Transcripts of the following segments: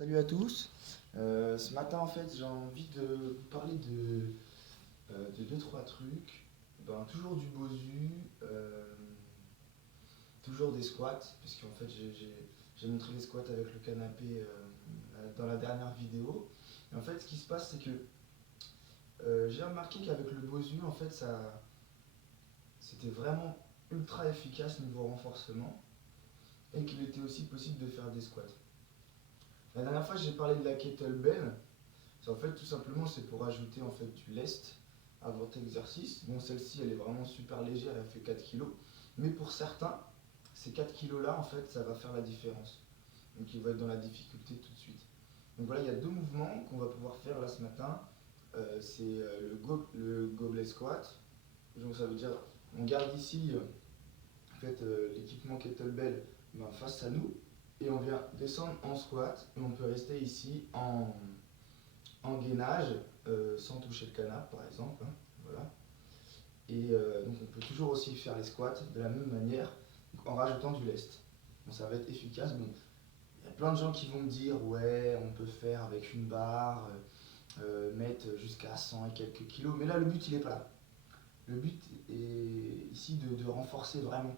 Salut à tous. Ce matin, en fait, j'ai envie de vous parler de deux, trois trucs. Ben, toujours du Bosu, toujours des squats, parce qu'en fait, j'ai montré les squats avec le canapé dans la dernière vidéo. Et en fait, ce qui se passe, c'est que j'ai remarqué qu'avec le Bosu, en fait, c'était vraiment ultra efficace niveau renforcement et qu'il était aussi possible de faire des squats. La dernière fois, j'ai parlé de la kettlebell. En fait, tout simplement, c'est pour ajouter en fait du lest à votre exercice. Bon, celle-ci, elle est vraiment super légère, elle fait 4 kilos. Mais pour certains, ces 4 kilos-là, en fait, ça va faire la différence. Donc, ils vont être dans la difficulté tout de suite. Donc voilà, il y a deux mouvements qu'on va pouvoir faire là ce matin. C'est le goblet squat. Donc ça veut dire, on garde ici en fait, l'équipement kettlebell face à nous. Et on vient descendre en squat. Et on peut rester ici en gainage sans toucher le canapé par exemple. Hein, voilà. Et donc on peut toujours aussi faire les squats de la même manière en rajoutant du lest. Bon, ça va être efficace. Bon, il y a plein de gens qui vont me dire ouais on peut faire avec une barre, mettre jusqu'à 100 et quelques kilos. Mais là le but il est pas là. Le but est ici de renforcer vraiment.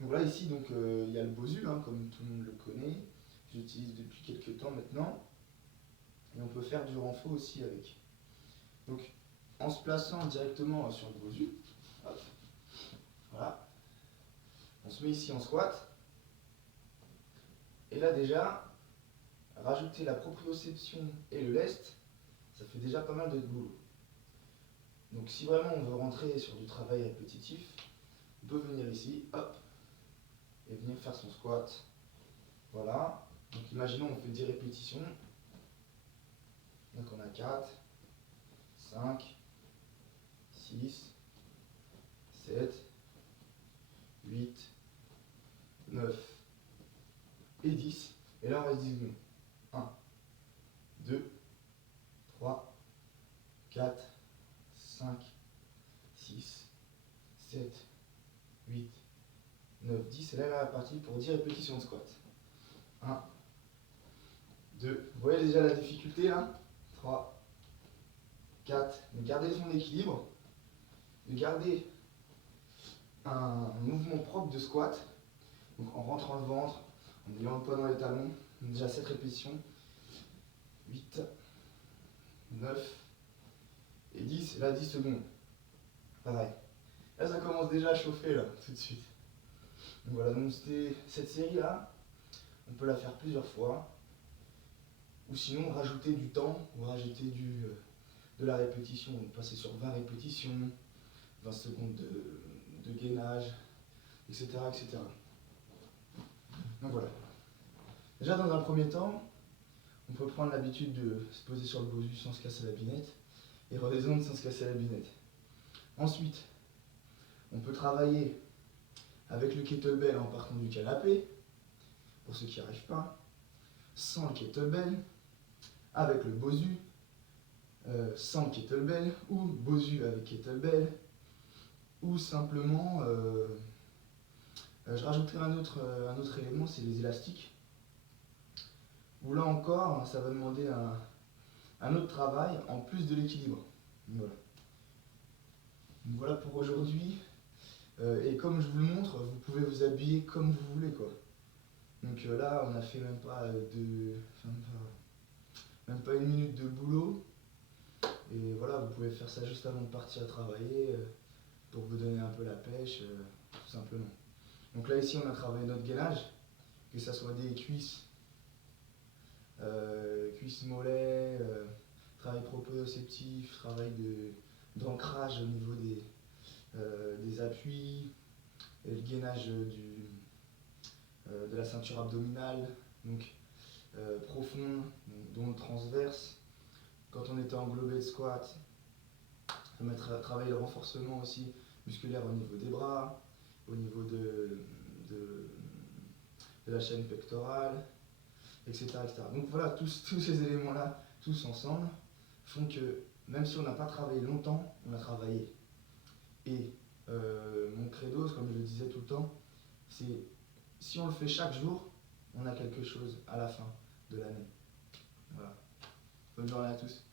Donc voilà ici donc il y a le Bosu hein, comme tout le monde le connaît. J'utilise depuis quelques temps maintenant. Et on peut faire du renfort aussi avec. Donc, en se plaçant directement sur le Bosu, hop, voilà, on se met ici en squat. Et là déjà, rajouter la proprioception et le lest, ça fait déjà pas mal de boulot. Donc si vraiment on veut rentrer sur du travail répétitif, on peut venir ici, hop, et venir faire son squat. Voilà. Donc imaginons on fait 10 répétitions. Donc on a 4, 5, 6, 7, 8, 9 et 10. Et là on reste 10 secondes. 1, 2, 3, 4, 5, 6, 7, 8, 9, 10. Et là, la partie pour 10 répétitions de squat. 1, 2. Vous voyez déjà la difficulté là. 3, 4. Mais gardez son équilibre. De garder un mouvement propre de squat. Donc en rentrant le ventre, en ayant le poids dans les talons. Déjà 7 répétitions. 8, 9 et 10. Et là 10 secondes. Pareil. Là ça commence déjà à chauffer là, tout de suite. Donc voilà, donc c'était cette série là. On peut la faire plusieurs fois. Ou sinon rajouter du temps, ou rajouter de la répétition. Donc passer sur 20 répétitions, 20 secondes de gainage, etc., etc. Donc voilà. Déjà dans un premier temps, on peut prendre l'habitude de se poser sur le Bosu sans se casser la binette et redescendre sans se casser la binette. Ensuite, on peut travailler avec le kettlebell en partant du canapé, pour ceux qui n'y arrivent pas, sans le kettlebell, avec le Bosu, sans kettlebell, ou Bosu avec kettlebell, ou simplement, je rajouterai un autre élément, c'est les élastiques, où là encore, ça va demander un autre travail en plus de l'équilibre. Voilà. Donc voilà pour aujourd'hui. Et comme je vous le montre, vous pouvez vous habiller comme vous voulez, quoi. Donc là, on a fait même pas une minute de boulot. Et voilà, vous pouvez faire ça juste avant de partir travailler pour vous donner un peu la pêche, tout simplement. Donc là, ici, on a travaillé notre gainage, que ce soit des cuisses, cuisses mollets, travail proprioceptif, travail d'ancrage au niveau des appuis, et le gainage de la ceinture abdominale, donc profond, dont le transverse. Quand on était englobé de squat, on va travailler le renforcement aussi musculaire au niveau des bras, au niveau de, de la chaîne pectorale, etc., etc. Donc voilà, tous ces éléments-là, tous ensemble, font que même si on n'a pas travaillé longtemps, on a travaillé. Et mon credo, comme je le disais tout le temps, c'est si on le fait chaque jour, on a quelque chose à la fin. de l'année. Voilà. Bonne journée à tous.